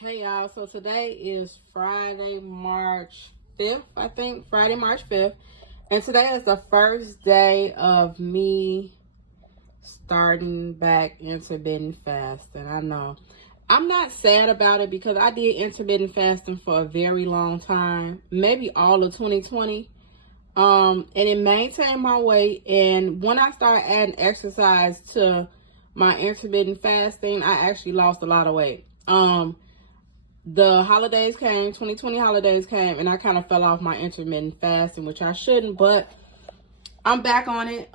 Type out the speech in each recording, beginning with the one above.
Hey y'all, so today is Friday, March 5th, I think. Friday, March 5th. And today is the first day of me starting back intermittent fasting. I know. I'm not sad about it because I did intermittent fasting for a very long time, maybe all of 2020. And it maintained my weight. And when I started adding exercise to my intermittent fasting, I actually lost a lot of weight. The holidays came, 2020 holidays came, and I kind of fell off my intermittent fasting, which I shouldn't, but I'm back on it.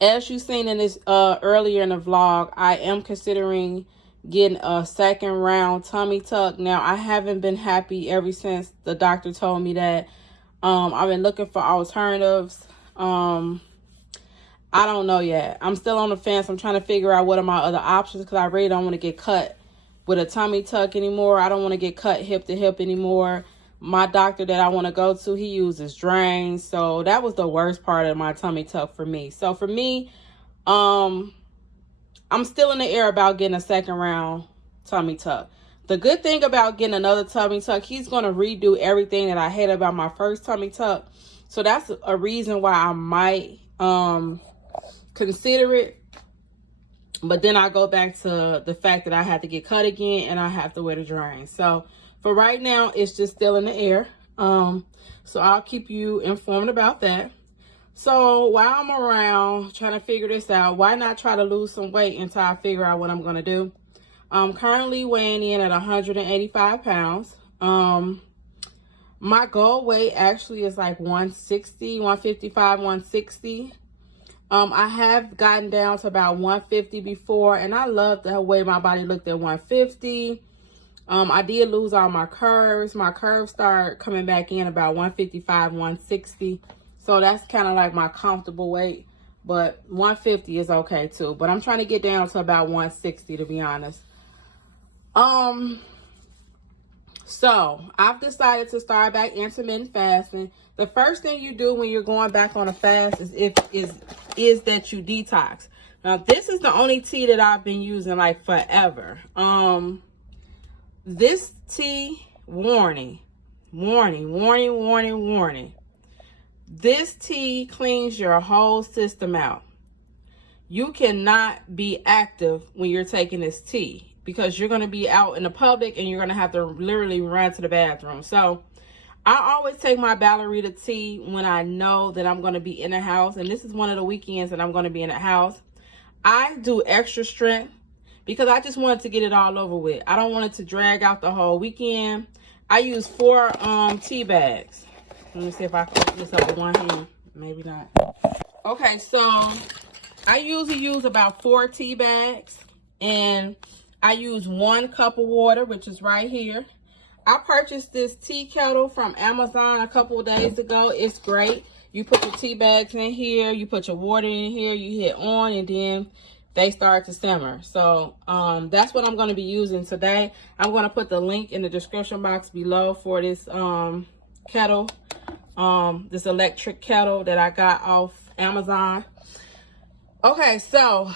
As you've seen in this earlier in the vlog, I am considering getting a second round tummy tuck. Now, I haven't been happy ever since the doctor told me that. I've been looking for alternatives. I don't know yet. I'm still on the fence. I'm trying to figure out what are my other options because I really don't want to get cut with a tummy tuck anymore. I don't want to get cut hip to hip anymore. My doctor that I want to go to, he uses drains. So that was the worst part of my tummy tuck for me. So for me, I'm still in the air about getting a second round tummy tuck. The good thing about getting another tummy tuck, he's going to redo everything that I hate about my first tummy tuck. So that's a reason why I might consider it. But then I go back to the fact that I have to get cut again and I have to wear the drain. So for right now, it's just still in the air. So I'll keep you informed about that. So while I'm around trying to figure this out, why not try to lose some weight until I figure out what I'm going to do? I'm currently weighing in at 185 pounds. My goal weight actually is like 160, 155, 160. I have gotten down to about 150 before, and I love the way my body looked at 150. I did lose all my curves. My curves start coming back in about 155, 160. So that's kind of like my comfortable weight, but 150 is okay too. But I'm trying to get down to about 160 to be honest. So I've decided to start back intermittent fasting. The first thing you do when you're going back on a fast is that you detox. Now this is the only tea that I've been using like forever. This tea, warning. This tea cleans your whole system out. You cannot be active when you're taking this tea because you're going to be out in the public and you're going to have to literally run to the bathroom. So I always take my ballerina tea when I know that I'm going to be in the house. And this is one of the weekends that I'm going to be in the house. I do extra strength because I just wanted to get it all over with. I don't want it to drag out the whole weekend. I use 4 tea bags. Let me see if I can open this up with one hand. Maybe not. Okay, so I usually use about 4 tea bags. And I use 1 cup of water, which is right here. I purchased this tea kettle from Amazon a couple of days ago. It's great. You put your tea bags in here, you put your water in here, you hit on, and then they start to simmer. So that's what I'm going to be using today. I'm going to put the link in the description box below for this kettle, this electric kettle that I got off Amazon. Okay, so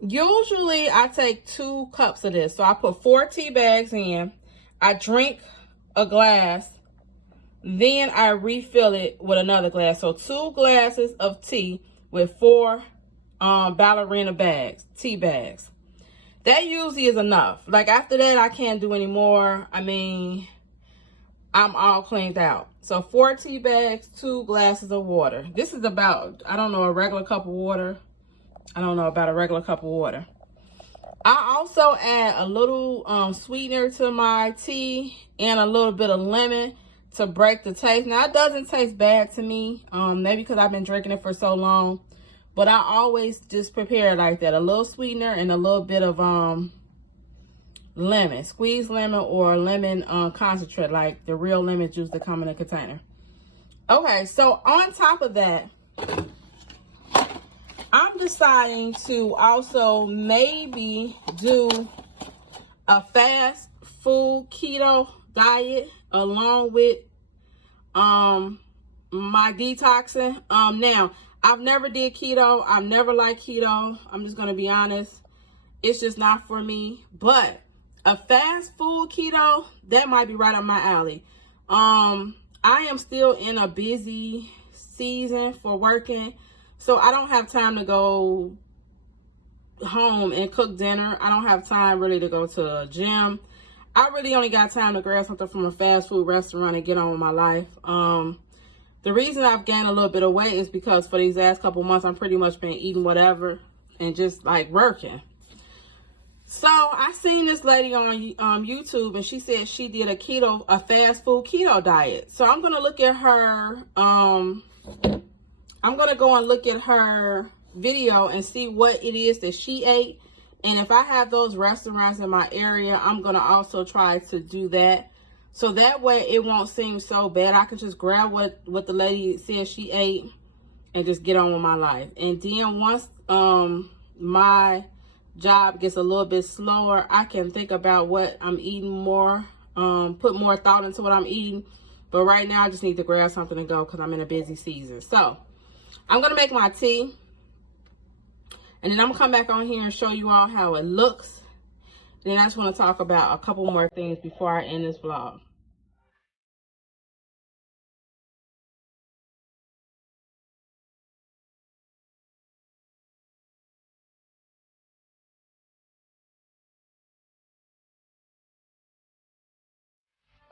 usually I take 2 cups of this. So I put 4 tea bags in. I drink a glass. Then I refill it with another glass. So 2 glasses of tea with 4 ballerina bags, tea bags. That usually is enough. Like after that, I can't do any more. I mean, I'm all cleaned out. So 4 tea bags, 2 glasses of water. This is about, I don't know, a regular cup of water. I don't know about a regular cup of water. I also add a little sweetener to my tea and a little bit of lemon to break the taste. Now, it doesn't taste bad to me, maybe because I've been drinking it for so long. But I always just prepare it like that. A little sweetener and a little bit of lemon. Squeezed lemon or lemon concentrate, like the real lemon juice that come in a container. Okay, so on top of that, I'm deciding to also maybe do a fast food keto diet along with my detoxing. Now, I've never did keto. I've never liked keto. I'm just going to be honest. It's just not for me. But A fast food keto, that might be right up my alley. I am still in a busy season for working, so I don't have time to go home and cook dinner. I don't have time really to go to the gym. I really only got time to grab something from a fast food restaurant and get on with my life. The reason I've gained a little bit of weight is because for these last couple months, I'm pretty much been eating whatever and just like working. So I seen this lady on YouTube, and she said she did a fast food keto diet. So I'm gonna look at her. I'm gonna go and look at her video and see what it is that she ate. And if I have those restaurants in my area, I'm gonna also try to do that. So that way it won't seem so bad. I can just grab what the lady said she ate and just get on with my life. And then once my job gets a little bit slower, I can think about what I'm eating more, put more thought into what I'm eating. But right now I just need to grab something to go because I'm in a busy season. So I'm gonna make my tea, and then I'm gonna come back on here and show you all how it looks. And then I just want to talk about a couple more things before I end this vlog.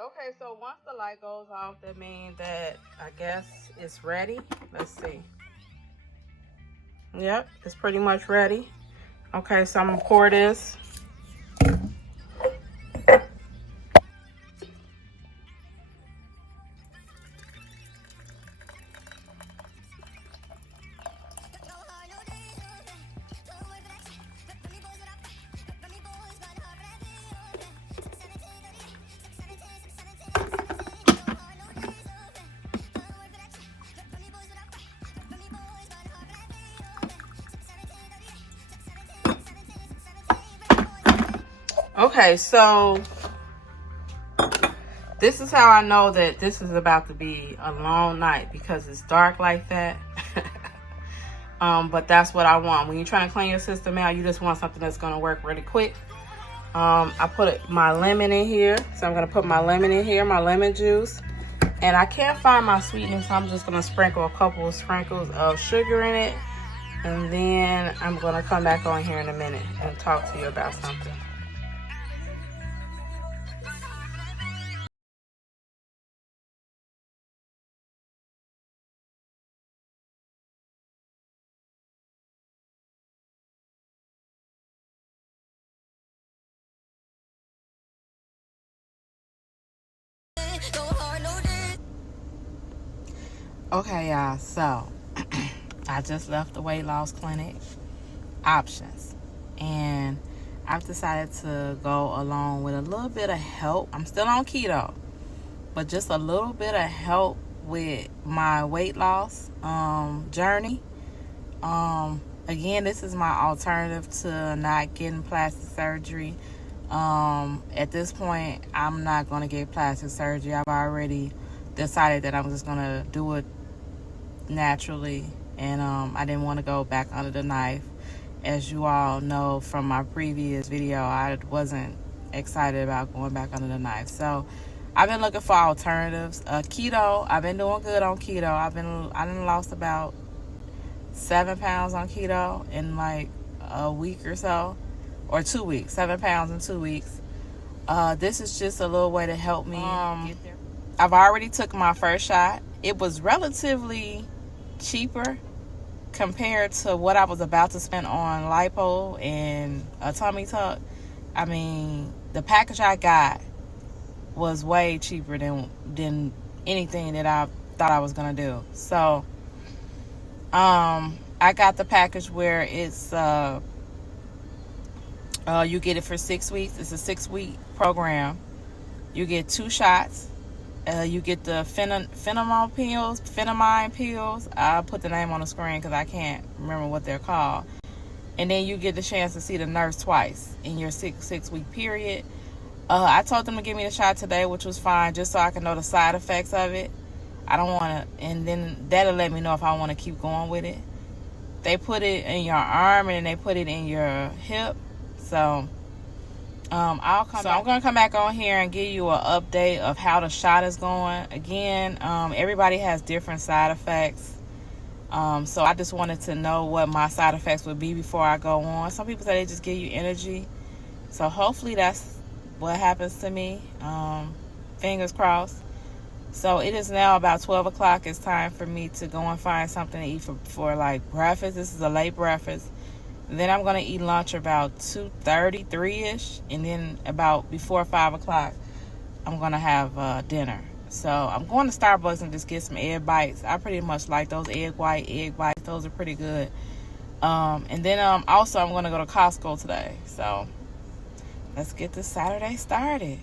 Okay, so once the light goes off, that means that I guess it's ready. Let's see. Yep, it's pretty much ready. Okay, so I'm gonna pour this. Okay, so this is how I know that this is about to be a long night, because it's dark like that. But that's what I want. When you're trying to clean your system out, you just want something that's going to work really quick. I put my lemon in here. So I'm going to put my lemon in here, my lemon juice. And I can't find my sweetener, so I'm just going to sprinkle a couple of sprinkles of sugar in it. And then I'm going to come back on here in a minute and talk to you about something. Okay, y'all, so I just left the weight loss clinic options, and I've decided to go along with a little bit of help. I'm still on keto, but just a little bit of help with my weight loss journey. Again, this is my alternative to not getting plastic surgery. At this point, I'm not going to get plastic surgery. I've already decided that I'm just going to do it naturally, and I didn't want to go back under the knife. As you all know from my previous video, I wasn't excited about going back under the knife. So I've been looking for alternatives. Keto, I've been doing good on keto. I done lost about 7 pounds on keto in like a week or so, or 2 weeks. 7 pounds in 2 weeks. This is just a little way to help me get there. I've already took my first shot. It was relatively cheaper compared to what I was about to spend on lipo and a tummy tuck. I mean, the package I got was way cheaper than anything that I thought I was gonna do. So I got the package where it's you get it for 6 weeks. It's a 6-week program. You get 2 shots. You get the phenamine pills. I'll put the name on the screen because I can't remember what they're called. And then you get the chance to see the nurse twice in your 6-week period. I told them to give me the shot today, which was fine, just so I can know the side effects of it. I don't want to, and then that'll let me know if I want to keep going with it. They put it in your arm and then they put it in your hip. So I'm gonna come back on here and give you an update of how the shot is going. Again, everybody has different side effects. So I just wanted to know what my side effects would be before I go on. Some people say they just give you energy. So hopefully that's what happens to me. Fingers crossed. So it is now about 12 o'clock. It's time for me to go and find something to eat for like breakfast. This is a late breakfast. And then I'm going to eat lunch about 2:30, 3-ish. And then about before 5 o'clock, I'm going to have dinner. So I'm going to Starbucks and just get some egg bites. I pretty much like those egg bites. Those are pretty good. And then also I'm going to go to Costco today. So let's get this Saturday started.